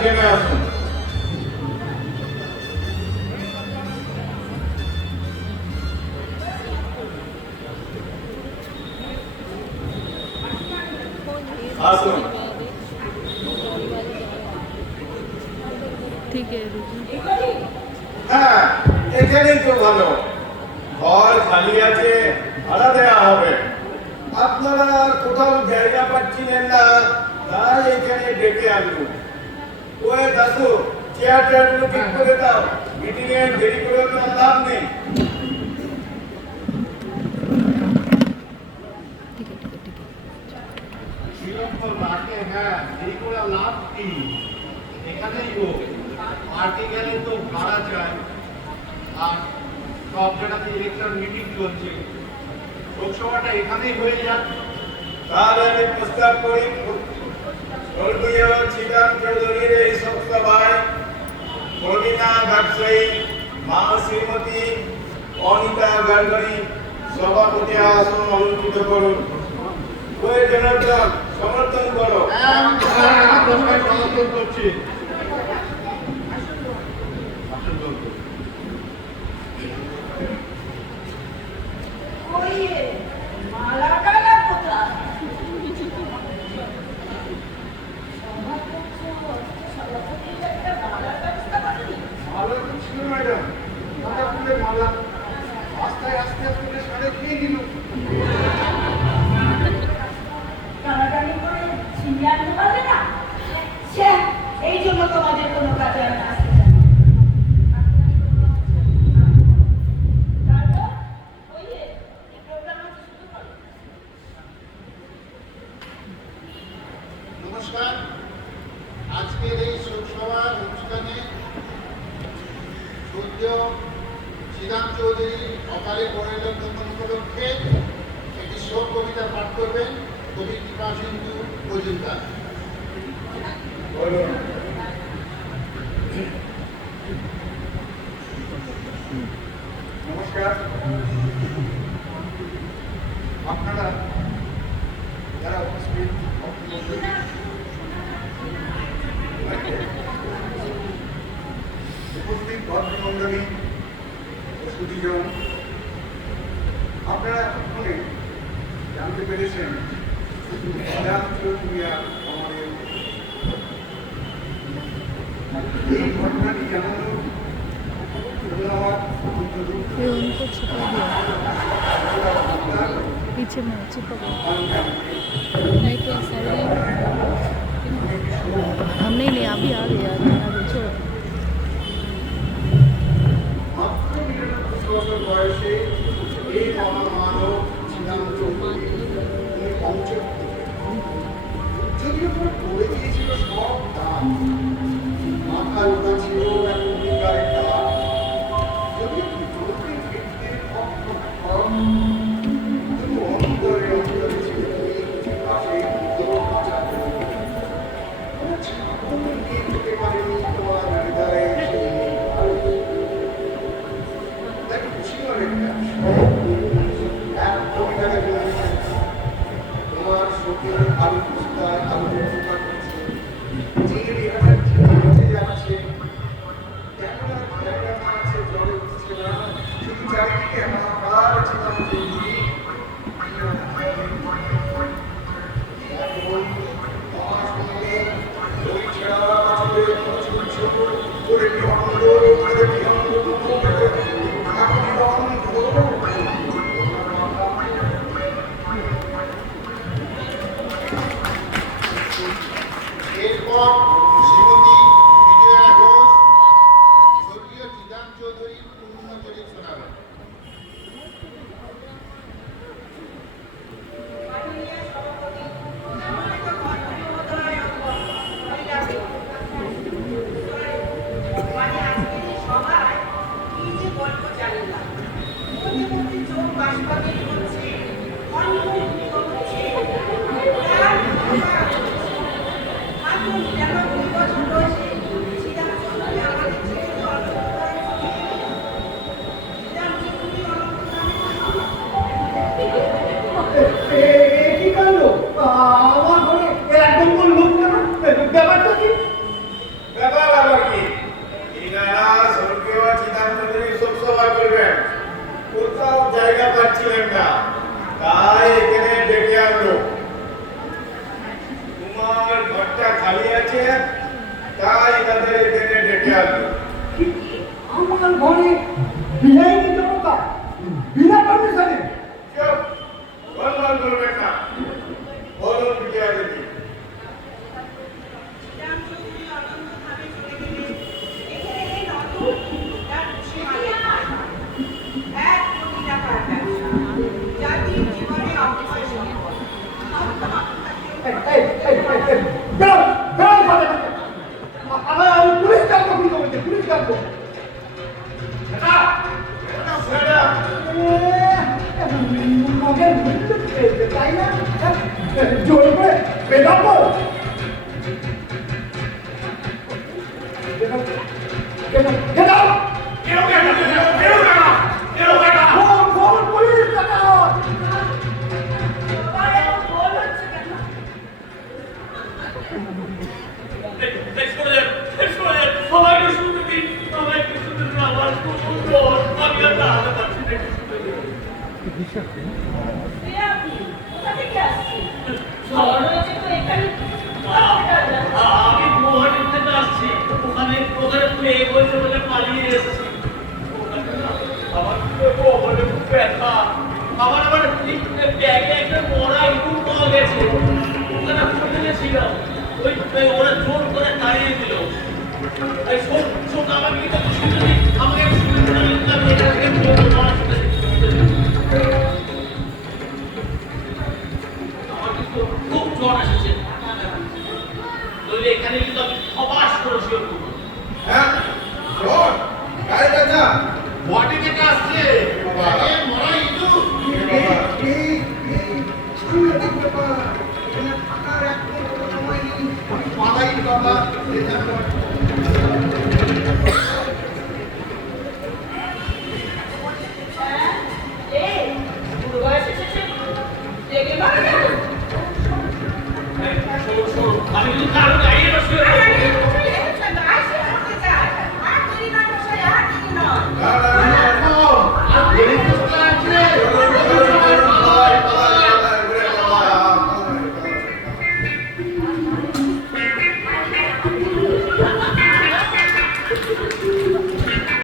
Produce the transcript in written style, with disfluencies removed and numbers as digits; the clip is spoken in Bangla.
এখানে আসুন। আসুন। ঠিক আছে, হ্যাঁ, এখানেই তো ভালো। ঘর খালি আছে, ভাড়া দেওয়া হবে। আপনারা কোথাও জায়গা পাচ্ছিলেন না, তাই এখানে ডেকে আনলুম। ওই দাসু, চেয়ার টেয়ারগুলো ঠিক করে দাও। মিটিং এ দেরি করে তো আর লাভ নেই। বিলম্বর মাঠে, হ্যাঁ, দেরি করে লাভ কি? এখানেই হোক। পার্টি গেলে তো ভাড়া চাই, আর সব জায়গাতে ইলেকশন মিটিং চলছে। লোকসভাটা এখানেই হয়ে যাক। তাহলে আমি প্রস্তাব করি, স্বর্গীয় শ্রীরাম চৌধুরীর এই সভায় প্রবীণা ব্যবসায়ী মা শ্রীমতী অনিতা গার্গী সভাপতি আসন অলঙ্কৃত করুন। ওই জনার্দন, সমর্থন করো। সমর্থন করছি। ভালো তো ছিল ম্যাডাম, মাথা ফুলের মালা রাস্তায় আস্তে আস্তে সাড়ে খেয়ে নিল। টানাটানি করে ছিনিয়ে আনতে পারবে না? এই জন্য তোমাদের কোনো কাজে আমি আসতে চাই না। নমস্কার। আজকের এই শোকসভার অনুষ্ঠানে সদ্য শ্রীরাম চৌধুরী অকালে পরিণত উপলক্ষে একটি শোক কবিতা পাঠ করবেন কবি কৃপা সিন্ধু মজুমদার। বলুন। নমস্কার। আপনারা যারা উপস্থিত ভদ্রমন্ডলী ও সুধীজন, আপনারা এতক্ষণে জানতে পেরেছেন শ্রীরাম চৌধুরী আমাদের এই ঘটনাটি জানানোর ধন্যবাদ। उनको छिपा दिया पीछे में छिपा गया नहीं तो साइड हम नहीं अभी आ गया आगे छोड़ বয়সে এই মহামানব শ্রীরাম চৌধুরী যদিও করে পড়ে গিয়েছিল সব দাম, মাথার ওটা ছিল এক অধিকারের দাম। যদিও বিপরীতের ক্ষেত্রে কিন্তু অন্তরে অন্তরে ছিল পাশে কাঁচা ছাগলকে খেতে পারেনি তোমার হৃদয়ে তোমার শোকের আলু পুস্তায় আলু উপকার করছে, চিংড়ি যাচ্ছে, কেমন আছে জলে উঠছে না, শুধু চারিদিকে হাহাকার ছিলাম চৌধুরী। এখন আমার সঙ্গে ওই ছেঁড়া বাছুরের ছোট করে বিহঙ্গ করে বিহঙ্গ এরপর শ্রীমতী বিজয়া ঘোষ স্বর্গীয় শ্রীরাম চৌধুরীর পুণ্যচরিত শোনাবেন। যেন এই বেরো বেরো ঘরে থেকে। আমি পুলিশ ডাকবো, কিন্তু বলছি পুলিশ ডাকবো। এটা ম্যাডাম মগের মৃত্যু পেয়েছে, তাই না? জোর করে বেরোবো। Get out! ফোন পুলিশ ডাকাও। বাবা, এরকম ভুল হচ্ছে কেন? কে আপনি? কোথা থেকে আসছেন? ঝড় হয়েছে তো এখানে। আমি গুয়াহাটি থেকে আসছি, ওখানে প্লে বলছে বলে পালিয়ে এসেছি। আমার কোমরে খুব ব্যথা, আমার আবার ব্যাগে একটা মরা ইঁদুর পাওয়া গেছে, ওখানে হোটেলে ছিলাম, ওরা জোর করে তাড়িয়ে দিল। এই শোন আমাকে কিন্তু শুনতে দিই, আমাকে শুনতে দিই, আমি এখান থেকে বলবো আমার কিন্তু খুব জ্বর এসেছে, নইলে এখানে কিন্তু আমি সবাস করে শুয়ে পড়বো। হ্যাঁ শোন গাড়ি কাটা গুয়াহাটি থেকে আসছে। মরা ইঁদুর পালাই বাবা। হ্যাঁ? এই, বুড়ো বয়স এসেছে, রেগে মারা যাবে। শোনো, আমি কিন্তু কারণে